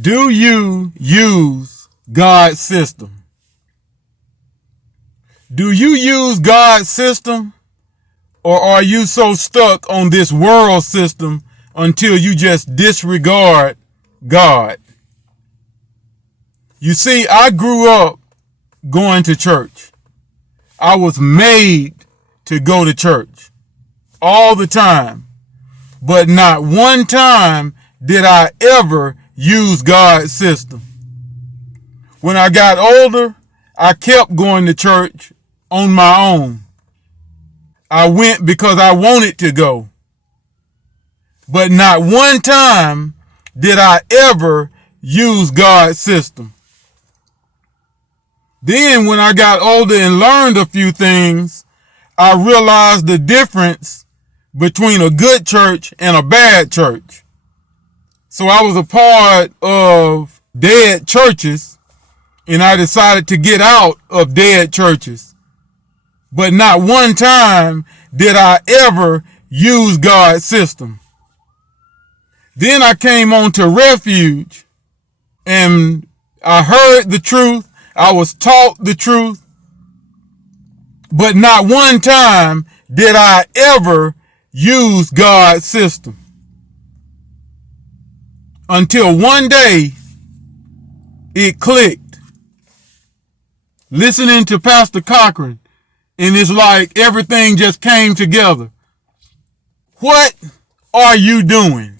Do you use God's system? Do you use God's system, or are you so stuck on this world system until you just disregard God? You see, I grew up going to church. I was made to go to church all the time, but not one time did I ever use God's system. When I got older, I kept going to church on my own. I went because I wanted to go. But not one time did I ever use God's system. Then when I got older and learned a few things, I realized the difference between a good church and a bad church. So I was a part of dead churches, and I decided to get out of dead churches. But not one time did I ever use God's system. Then I came on to Refuge, and I heard the truth. I was taught the truth. But not one time did I ever use God's system. Until one day, it clicked. Listening to Pastor Cochran, and it's like everything just came together. What are you doing?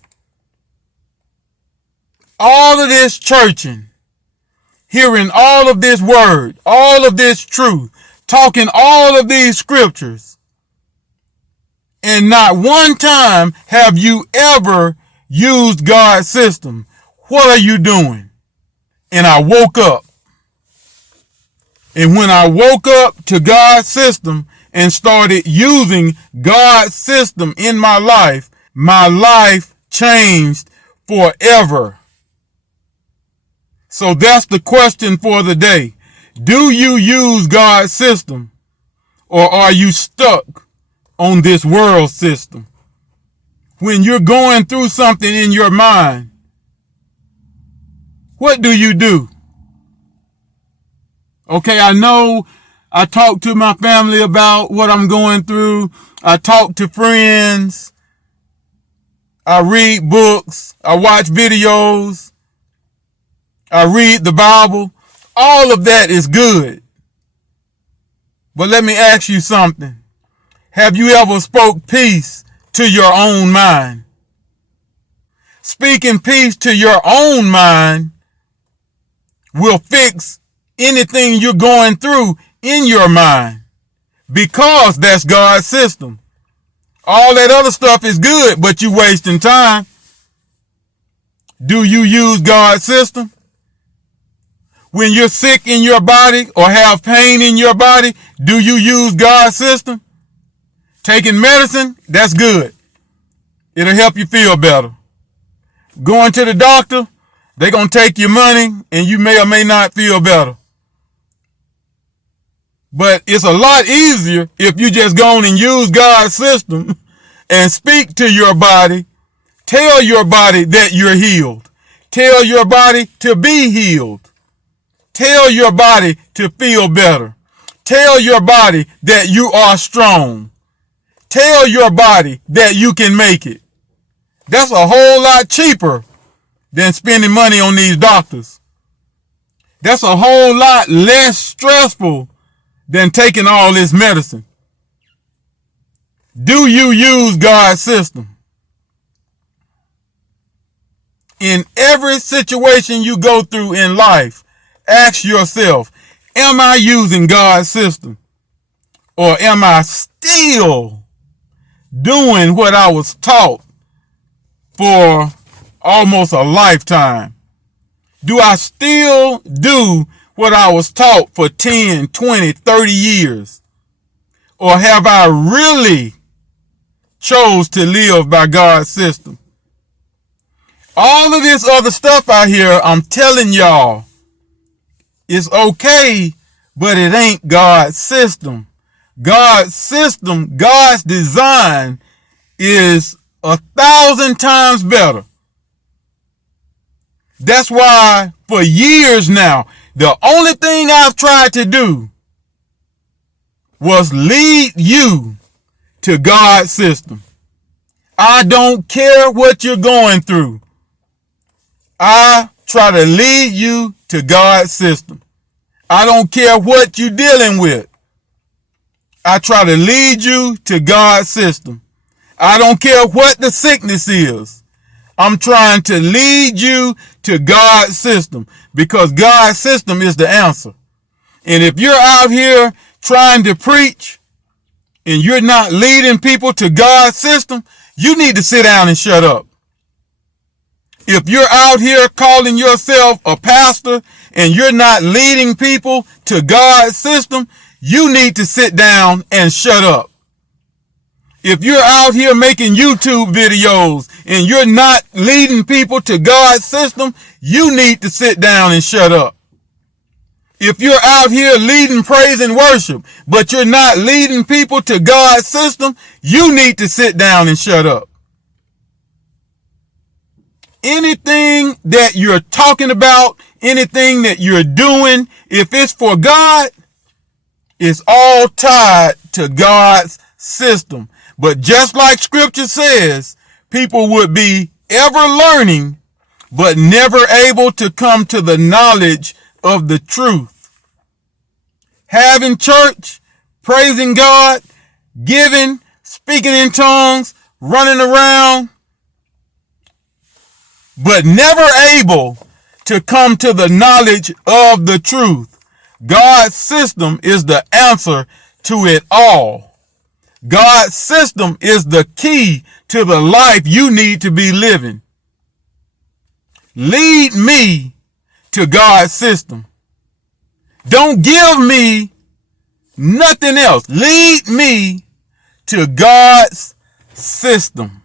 All of this churching, hearing all of this word, all of this truth, talking all of these scriptures, and not one time have you ever used God's system. What are you doing? And I woke up. And when I woke up to God's system and started using God's system in my life changed forever. So that's the question for the day. Do you use God's system, or are you stuck on this world system? When you're going through something in your mind, what do you do? Okay, I know I talk to my family about what I'm going through. I talk to friends. I read books. I watch videos. I read the Bible. All of that is good. But let me ask you something. Have you ever spoke peace to your own mind? Speaking peace to your own mind will fix anything you're going through in your mind, because that's God's system. All that other stuff is good, but you're wasting time. Do you use God's system? When you're sick in your body or have pain in your body, do you use God's system? Taking medicine, that's good. It'll help you feel better. Going to the doctor, they're going to take your money and you may or may not feel better. But it's a lot easier if you just go on and use God's system and speak to your body. Tell your body that you're healed. Tell your body to be healed. Tell your body to feel better. Tell your body that you are strong. Tell your body that you can make it. That's a whole lot cheaper than spending money on these doctors. That's a whole lot less stressful than taking all this medicine. Do you use God's system? In every situation you go through in life, ask yourself, am I using God's system? Or am I still doing what I was taught for almost a lifetime? Do I still do what I was taught for 10, 20, 30 years? Or have I really chose to live by God's system? All of this other stuff out here, I'm telling y'all, it's okay, but it ain't God's system. God's system, God's design is 1,000 times better. That's why for years now, the only thing I've tried to do was lead you to God's system. I don't care what you're going through. I try to lead you to God's system. I don't care what you're dealing with. I try to lead you to God's system. I don't care what the sickness is. I'm trying to lead you to God's system because God's system is the answer. And if you're out here trying to preach and you're not leading people to God's system, you need to sit down and shut up. If you're out here calling yourself a pastor and you're not leading people to God's system, you need to sit down and shut up. If you're out here making YouTube videos and you're not leading people to God's system, you need to sit down and shut up. If you're out here leading praise and worship, but you're not leading people to God's system, you need to sit down and shut up. Anything that you're talking about, anything that you're doing, if it's for God, it's all tied to God's system. But just like scripture says, people would be ever learning, but never able to come to the knowledge of the truth. Having church, praising God, giving, speaking in tongues, running around, but never able to come to the knowledge of the truth. God's system is the answer to it all. God's system is the key to the life you need to be living. Lead me to God's system. Don't give me nothing else. Lead me to God's system.